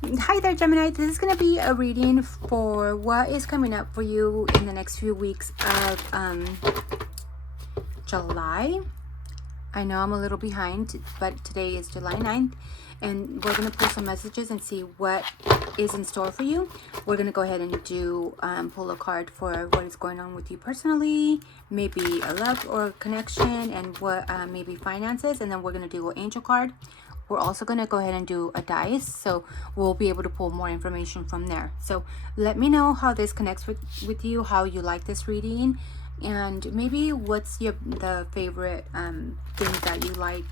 Hi there, Gemini. This is going to be a reading for what is coming up for you in the next few weeks of July. I know I'm a little behind, but today is July 9th, and we're going to pull some messages and see what is in store for you. We're going to go ahead and do pull a card for what is going on with you personally, maybe a love or connection, and what maybe finances, and then we're going to do an angel card. We're also going to go ahead and do a dice, so we'll be able to pull more information from there. So let me know how this connects with you, how you like this reading, and maybe what's the favorite things that you like.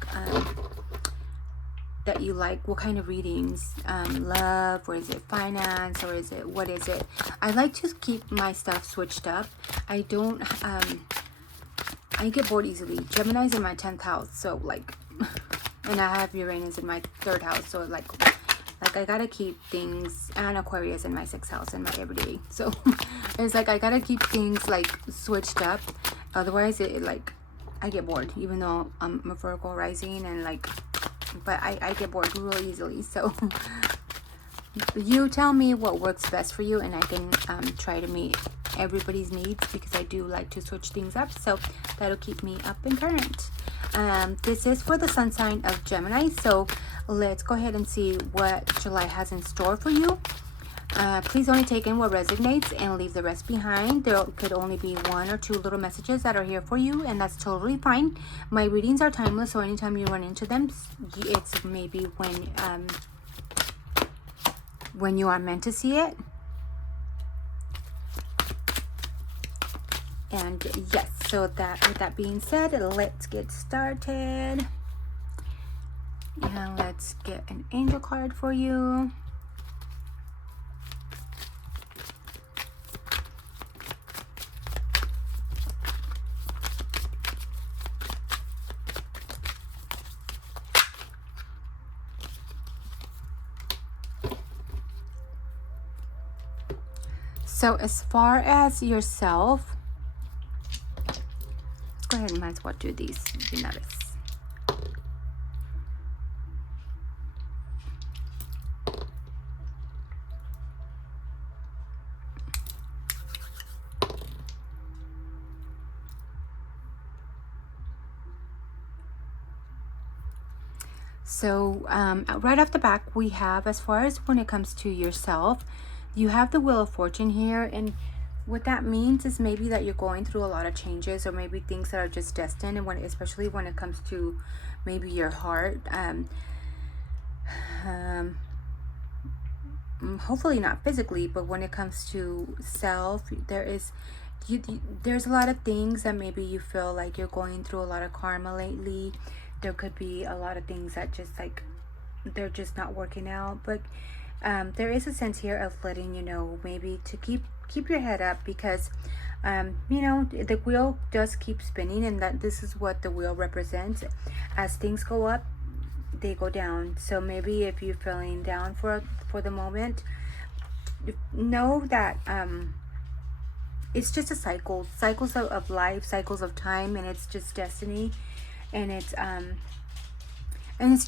What kind of readings? Love, or is it finance, or is it, what is it? I like to keep my stuff switched up. I don't I get bored easily. Gemini's in my 10th house, so like and I have Uranus in my 3rd house, so like I gotta keep things, and Aquarius in my 6th house in my everyday. So it's like I gotta keep things like switched up, otherwise it like I get bored, even though I'm a Virgo rising, and like, but I get bored real easily. So you tell me what works best for you, and I can try to meet everybody's needs, because I do like to switch things up, so that'll keep me up and current. This is for the sun sign of Gemini, so let's go ahead and see what July has in store for you. Please only take in what resonates and leave the rest behind. There could only be 1 or 2 little messages that are here for you, and that's totally fine. My readings are timeless, so anytime you run into them, it's maybe when you are meant to see it. And yes, so with that being said, let's get started. And let's get an angel card for you. So as far as yourself, let's go ahead and might as well do these. You notice. So right off the back, we have, as far as when it comes to yourself, you have the Wheel of Fortune here, and what that means is maybe that you're going through a lot of changes, or maybe things that are just destined, and especially when it comes to maybe your heart. Hopefully not physically, but when it comes to self, there's a lot of things that maybe you feel like you're going through a lot of karma lately. There could be a lot of things that just like they're just not working out, but there is a sense here of letting you know, maybe to keep your head up, because you know, the wheel does keep spinning, and that this is what the wheel represents. As things go up, they go down. So maybe if you're feeling down for the moment, know that it's just a cycles of life, cycles of time, and it's just destiny, and it's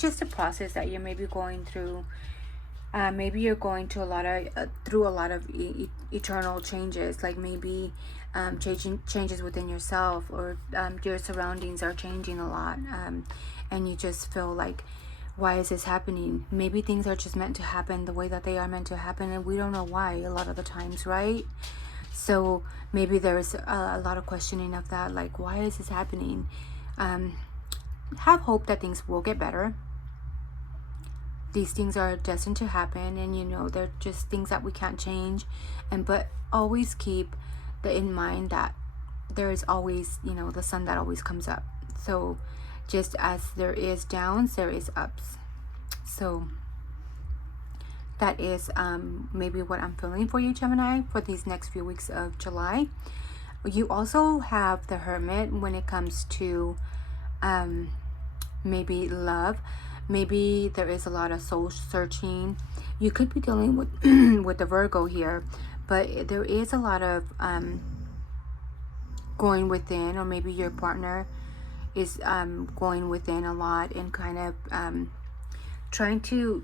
just a process that you're maybe going through. Maybe you're going to through a lot of eternal changes, like maybe changes within yourself, or your surroundings are changing a lot, and you just feel like, why is this happening? Maybe things are just meant to happen the way that they are meant to happen, and we don't know why a lot of the times, right? So maybe there's a lot of questioning of that, like, why is this happening? Have hope that things will get better. These things are destined to happen, and you know, they're just things that we can't change. But always keep in mind that there is always, you know, the sun that always comes up. So just as there is downs, there is ups. So that is maybe what I'm feeling for you, Gemini, for these next few weeks of July. You also have the Hermit when it comes to maybe love. Maybe there is a lot of soul searching. You could be dealing with with the Virgo here, but there is a lot of going within, or maybe your partner is going within a lot, and kind of trying to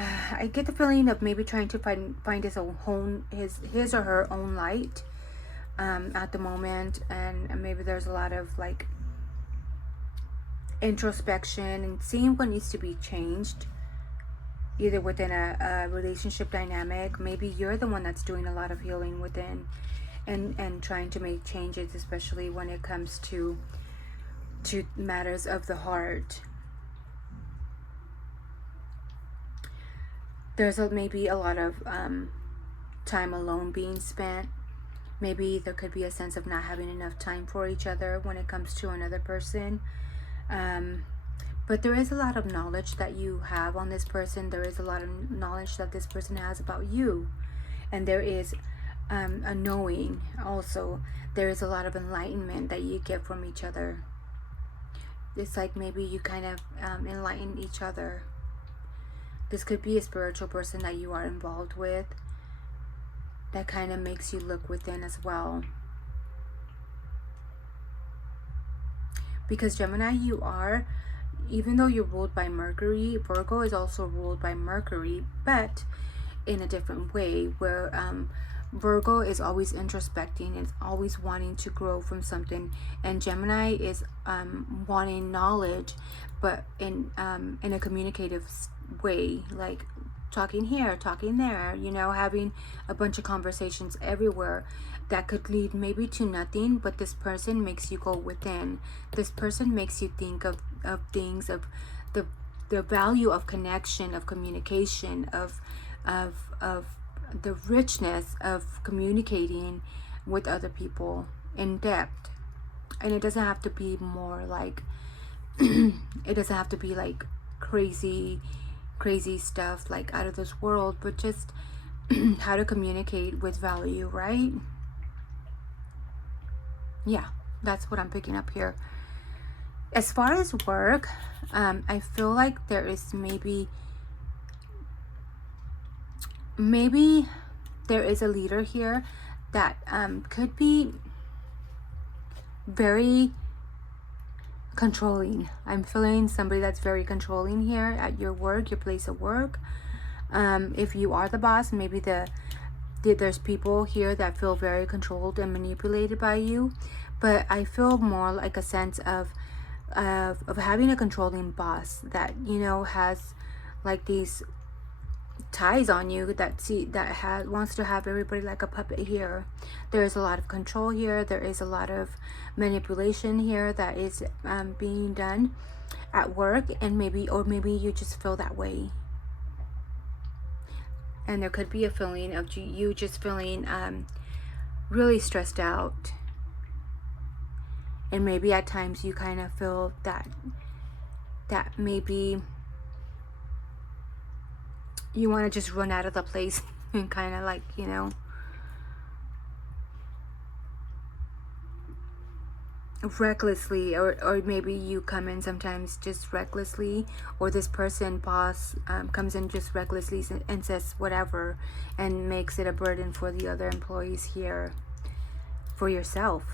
I get the feeling of maybe trying to find his or her own light at the moment, and maybe there's a lot of like introspection and seeing what needs to be changed, either within a relationship dynamic. Maybe you're the one that's doing a lot of healing within, and trying to make changes, especially when it comes to matters of the heart. There's maybe a lot of time alone being spent. Maybe there could be a sense of not having enough time for each other when it comes to another person. But there is a lot of knowledge that you have on this person. There is a lot of knowledge that this person has about you. And there is a knowing also. There is a lot of enlightenment that you get from each other. It's like maybe you kind of enlighten each other. This could be a spiritual person that you are involved with that kind of makes you look within as well. Because Gemini, you are, even though you're ruled by Mercury, Virgo is also ruled by Mercury, but in a different way, where Virgo is always introspecting and always wanting to grow from something, and Gemini is wanting knowledge, but in a communicative way, like talking here, talking there, you know, having a bunch of conversations everywhere that could lead maybe to nothing, but this person makes you go within. This person makes you think of things, of the value of connection, of communication, of the richness of communicating with other people in depth. And it doesn't have to be more like it doesn't have to be like crazy stuff like out of this world, but just how to communicate with value, right? Yeah, that's what I'm picking up here. As far as work, I feel like there is maybe there is a leader here that could be very controlling. I'm feeling somebody that's very controlling here at your work, your place of work. If you are the boss, maybe there's people here that feel very controlled and manipulated by you. But I feel more like a sense of having a controlling boss that, you know, has like these ties on you, that wants to have everybody like a puppet here. There is a lot of control here. There is a lot of manipulation here that is being done at work, and maybe you just feel that way. And there could be a feeling of you just feeling really stressed out, and maybe at times you kind of feel that maybe you want to just run out of the place and kind of like, you know, recklessly, or maybe you come in sometimes just recklessly, or this boss comes in just recklessly and says whatever and makes it a burden for the other employees here, for yourself.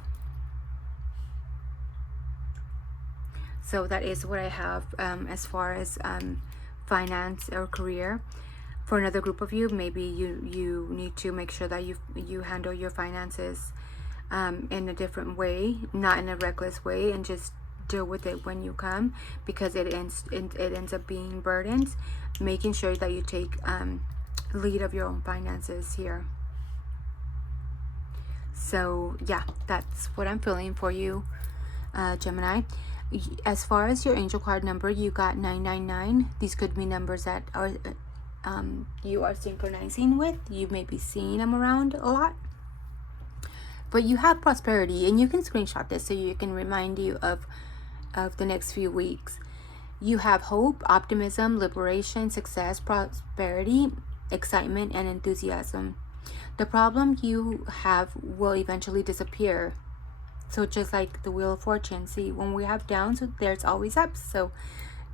So that is what I have as far as finance or career. For another group of you, maybe you need to make sure that you handle your finances in a different way, not in a reckless way, and just deal with it when you come, because it ends up being burdens. Making sure that you take lead of your own finances here. So yeah, that's what I'm feeling for you, Gemini. As far as your angel card number, you got 999. These could be numbers that are you are synchronizing with. You may be seeing them around a lot, but you have prosperity, and you can screenshot this so you can remind you of the next few weeks. You have hope, optimism, liberation, success, prosperity, excitement, and enthusiasm. The problem you have will eventually disappear. So just like the Wheel of Fortune, see, when we have downs, there's always ups. So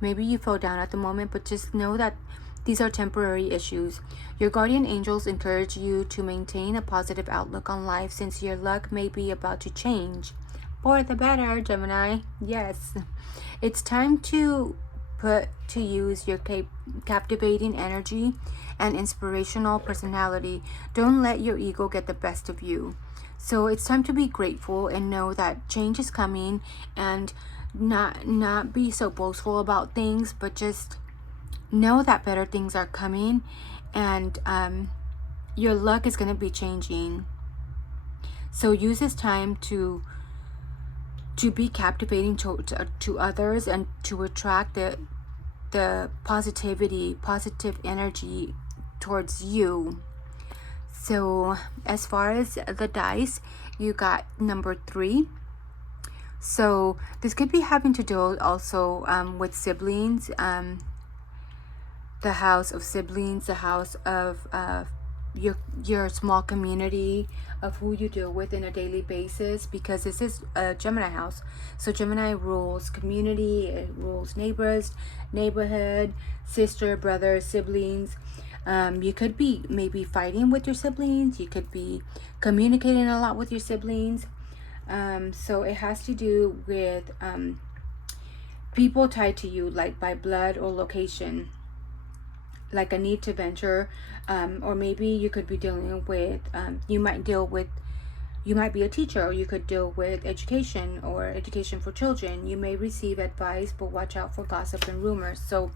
maybe you fell down at the moment, but just know that these are temporary issues. Your guardian angels encourage you to maintain a positive outlook on life, since your luck may be about to change for the better, Gemini. Yes, it's time to put to use your captivating energy and inspirational personality. Don't let your ego get the best of you. So it's time to be grateful and know that change is coming, and not be so boastful about things, but just know that better things are coming, and your luck is going to be changing. So use this time to be captivating to others, and to attract the positive energy towards you. So as far as the dice, you got number 3. So this could be having to do also with siblings, the house of siblings, the house of your small community of who you deal with in a daily basis, because this is a Gemini house. So Gemini rules community, it rules neighbors, neighborhood, sister, brother, siblings. You could be maybe fighting with your siblings. You could be communicating a lot with your siblings. So it has to do with people tied to you, like by blood or location, like a need to venture, or maybe you could be dealing with, you might be a teacher, or you could deal with education or education for children. You may receive advice, but watch out for gossip and rumors. So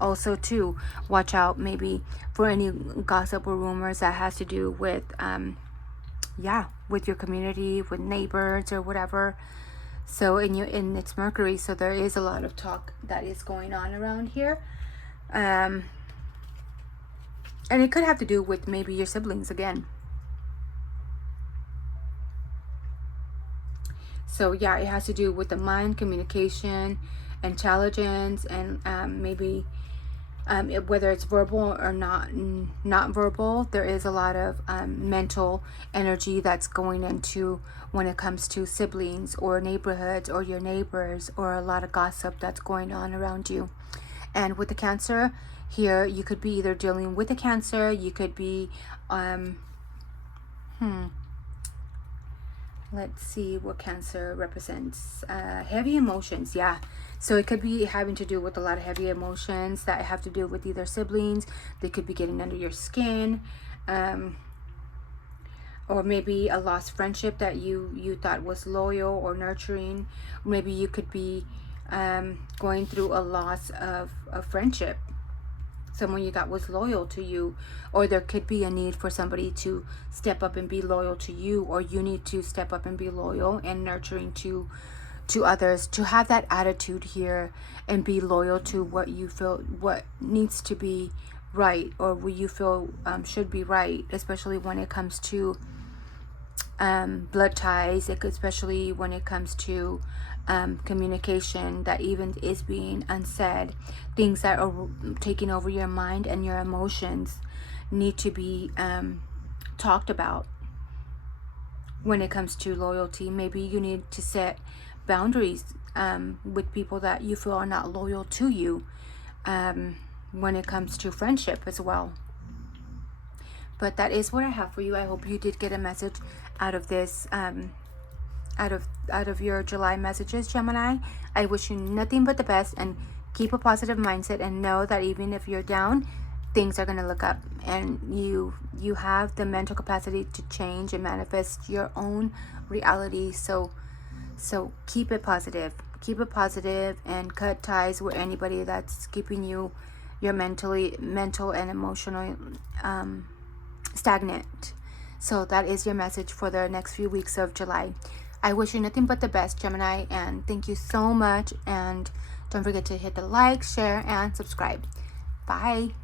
also too, watch out maybe for any gossip or rumors that has to do with with your community, with neighbors or whatever. So in it's Mercury, so there is a lot of talk that is going on around here. And it could have to do with maybe your siblings again. So yeah, it has to do with the mind, communication, intelligence, and maybe whether it's verbal or not verbal. There is a lot of mental energy that's going into when it comes to siblings or neighborhoods or your neighbors, or a lot of gossip that's going on around you. And with the Cancer here, you could be either dealing with a Cancer, you could be let's see what Cancer represents. Heavy emotions, yeah. So it could be having to do with a lot of heavy emotions that have to do with either siblings. They could be getting under your skin, or maybe a lost friendship that you thought was loyal or nurturing. Maybe you could be going through a loss of a friendship, someone you thought was loyal to you, or there could be a need for somebody to step up and be loyal to you, or you need to step up and be loyal and nurturing to others, to have that attitude here and be loyal to what you feel, what needs to be right, or what you feel should be right, especially when it comes to blood ties, especially when it comes to communication that even is being unsaid. Things that are taking over your mind and your emotions need to be talked about. When it comes to loyalty, maybe you need to set boundaries with people that you feel are not loyal to you, when it comes to friendship as well. But that is what I have for you. I hope you did get a message out of this, out of your July messages, Gemini. I wish you nothing but the best, and keep a positive mindset, and know that even if you're down, things are going to look up, and you have the mental capacity to change and manifest your own reality. So keep it positive, and cut ties with anybody that's keeping you, your mental and emotional stagnant. So that is your message for the next few weeks of July. I wish you nothing but the best, Gemini, and thank you so much. And don't forget to hit the like, share, and subscribe. Bye.